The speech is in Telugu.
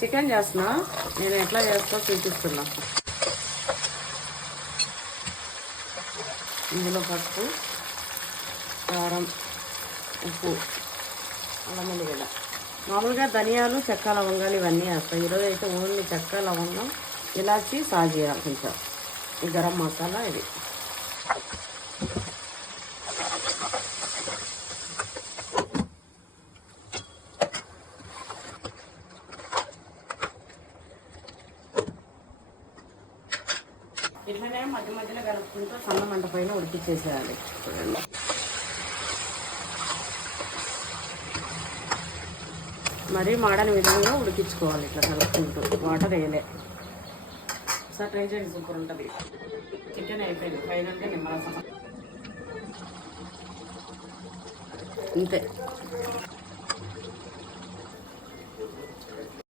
చికెన్ చేస్తున్నా. నేను ఎట్లా చేస్తా చూపిస్తున్నా. ఇందులో పసుపు కారం ఉప్పు అల్లం వెల్లిగడ్డ. మామూలుగా ధనియాలు చెక్క లవంగాలు ఇవన్నీ వేస్తాయి ఈరోజు అయితే ఓన్లీ చెక్క లవంగం ఇలాచి సాజీరా కొంచెం. ఈ గరం మసాలా ఇది. ఇట్లనే మధ్య మధ్యలో కలుపుకుంటూ సన్న మంట పైన ఉడికిచ్చేసేయాలి. చూడండి. మరీ మాడని విధంగా ఉడికించుకోవాలి ఇట్లా కలుపుకుంటూ. వాటర్ వేయలే. సార్ ట్రై చేయండి సూపర్ ఉంటుంది. చికెన్ అయిపోయింది. ఫైనల్గా నిమ్మరసం అంతే.